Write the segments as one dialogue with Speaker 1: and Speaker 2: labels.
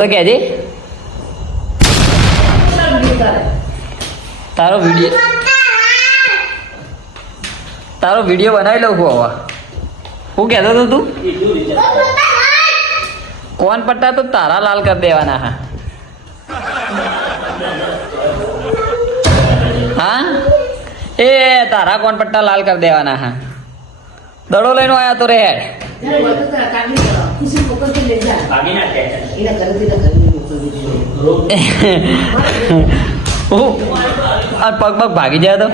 Speaker 1: તો કહેજે તારો વીડિયો તારો વીડિયો બનાવી લઉં છું હવે. હું કહેતો હતો તું. કોણ પટ્ટા તો તારા લાલ કરી દેવાના હા. હા? એ તારા કોણ પટ્ટા લાલ કરી દેવાના હા. દડો લઈને આવ્યા તો રે હેડ. પગ પગ ભાગી જાય તો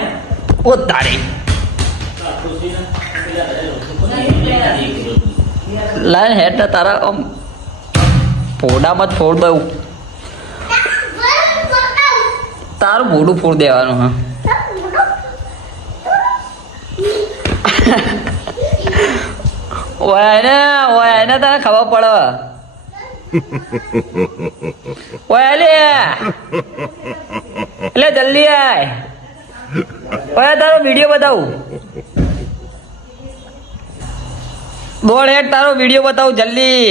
Speaker 1: ઓ તારી લાય હેડ તારા આમ ફોડામાં જ ફોડ દઉં તારું મોઢું ફોડ દેવાનું હા ઓય ને ઓય ને તને ખબર પડે. ઓય લે એટલે જલ્દી આય. ઓય તારો વીડિયો બતાવું. દોડ હેડ તારો વીડિયો બતાવું જલ્દી.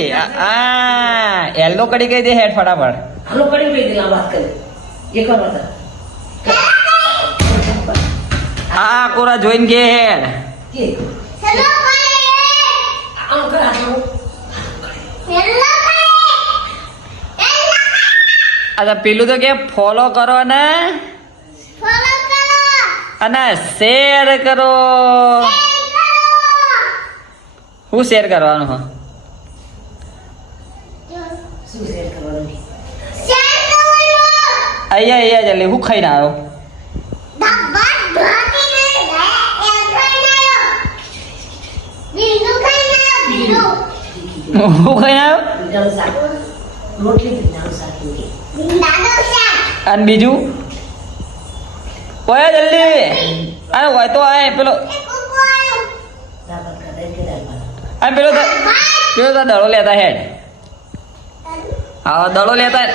Speaker 1: આ એલ્લો કરી કહી દે હેડ ફટાફટ.
Speaker 2: હાલો કડી ગઈ દે આ વાત કરી. એક વાર
Speaker 1: આ કોરા જોઈને કે હેડ.
Speaker 2: કે?
Speaker 1: અચ્છા પેલું તો કે ફોલો કરો ને. અને શેર કરો. હું શેર કરવાનું હા?
Speaker 2: શું શેર કરવાનું?
Speaker 1: અહીંયા અહીંયા જલ્દી હું ખાઈને આવ્યો. હું કઈ આવ્યો. અને બીજું ઓય જલ્દી આ હોય તો આય પેલો? આ પેલો પેલો દડો લેતા હેડ હા, દડો લેતા